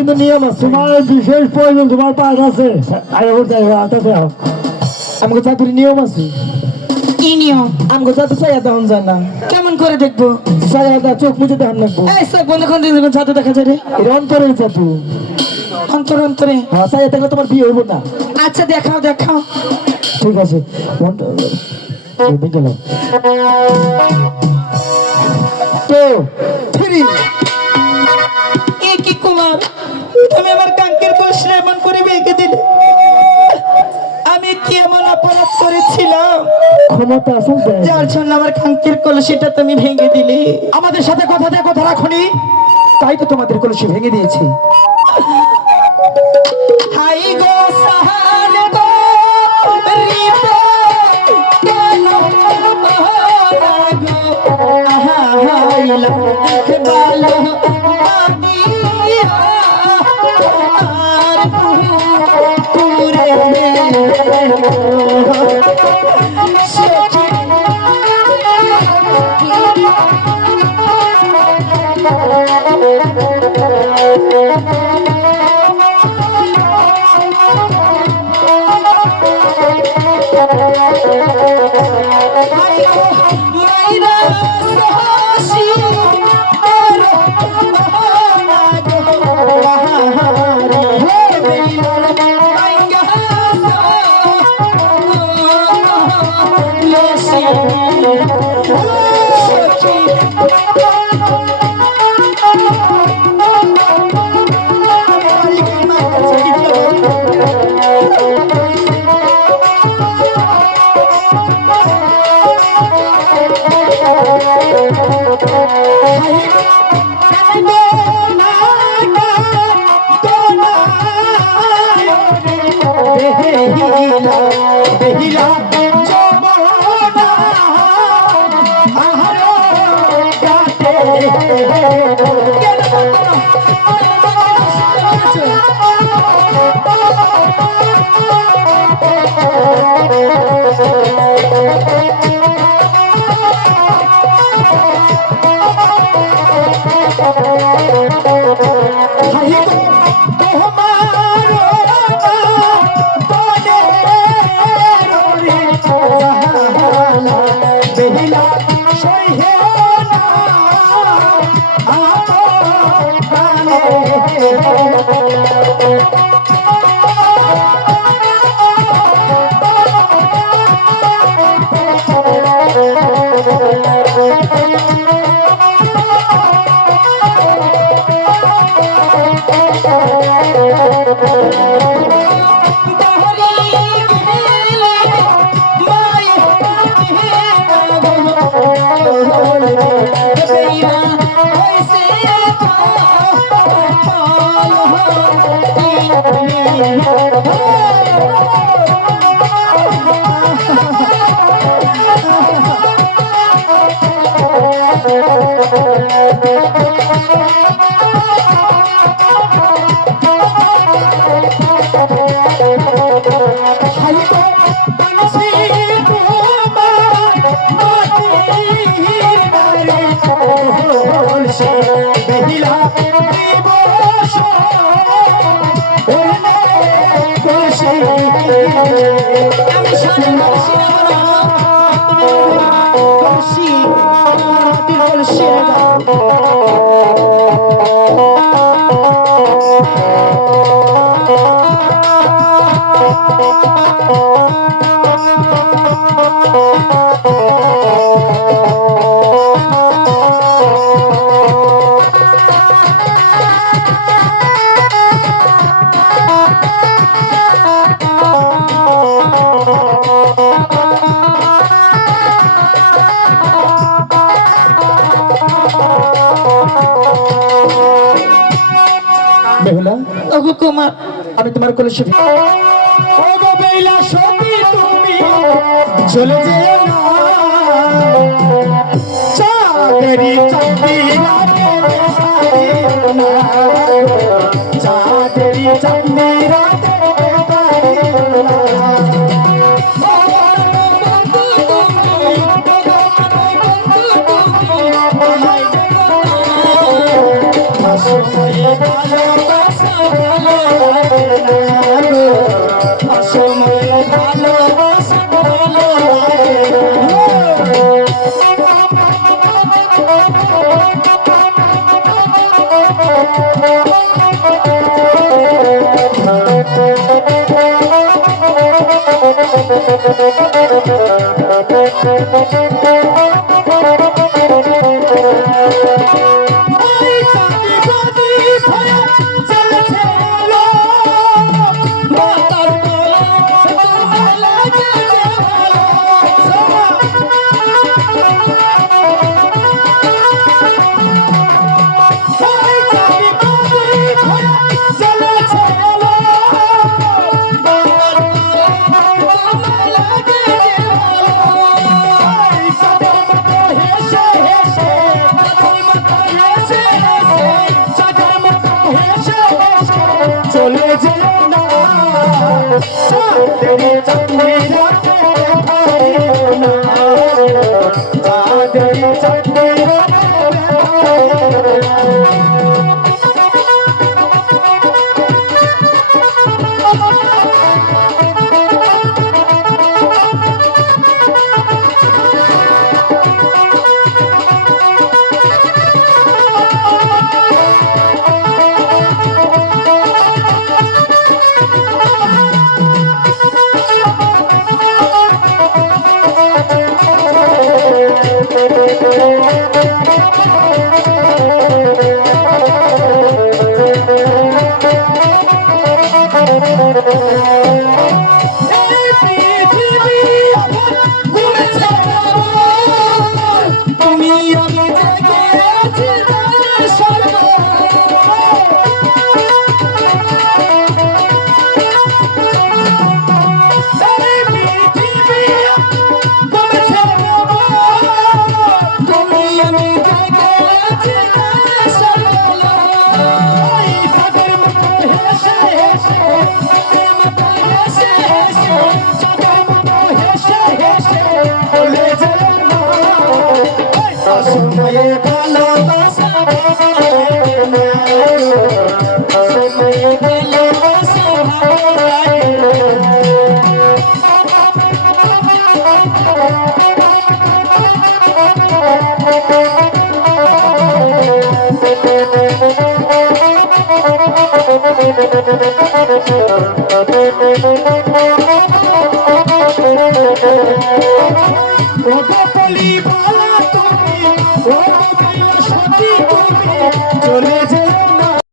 কিন্তু নিয়ম আছে, তোমার বিশেষ প্রয়োজন, তোমার পাঠ আছে, আমাকে চাতুরি নিয়ম আছে। কি নিয়ম? আমাকে চাতু চাইয়া দেওয়া যায় না। কেমন করে দেখবো? চাইয়া দা চোখ মুছে দেখান লাগবো। এই চোখ বন্ধ করে দিন, জাদু দেখা যায় রে। এটা অন্তরের চাতু। অন্তর অন্তরে? হ্যাঁ, চাইয়া দেখলে তোমার বিয়ে হইব না। আচ্ছা দেখাও দেখাও। ঠিক আছে, গেলাম তো ফিরি। এ কি কুমার, তুমি আমার কাঙ্কের কলসি এমন করে ভেঙে দিলে? আমি কি এমন অপরাধ করেছিলাম ক্ষমতা আসলে যার জন্য আমার কাঙ্কের কলসিটা তুমি ভেঙে দিলে? আমাদের সাথে কথা দিয়ে কথা রাখনি, তাই তো তোমাদের কলসি ভেঙে দিয়েছি। হাই গো সাহান গো রিতে কেন গো হাইলা বালো মাদিয়া আর পুরে বেহুলা, ওগো কুমার, আমি তোমার কলসি ওগো বেহুলা সতী তুমি চলে যেও না, চাঁদেরি চাঁদি রাতে বেসারিও না, চাঁদেরি চাঁদি রাতে বেসারিও না। ভালোবাসা ওই চাঁদি প্রদীপ হয়ে জ্বলছে আলো, মাতার বলে তোমায় লাগে যে ভালো। ওই চাঁদি প্রদীপ হয়ে জ্বলছে আলো, মাতার বলে তোমায় লাগে যে ভালো। ওই চাঁদের মতো হেসে হেসে, চাঁদের মতো হেসে হেসে, চাঁদের মতো হেসে হেসে চলে যেও না। চাঁদের চাঁদিরা পেতে পারিও না, চাঁদের চাঁদিরা পেতে পারিও না। এই পৃথিবী এখন ঘুরেছে আমার, তুমি আমি জেগে আছি গানের স্বরে। এই পৃথিবী ঘুরেছে আমার, তুমি আমি জেগে আছি গানের স্বরে। এই চাঁদের মতো হেসে হেসে, চাঁদের মতো হেসে হেসে, চাঁদের মতো হেসে হেসে চলে যেও না। অসময়ে ভালোবাসা ভালো লাগে না, অসময়ে ভালোবাসা ভালো লাগে না।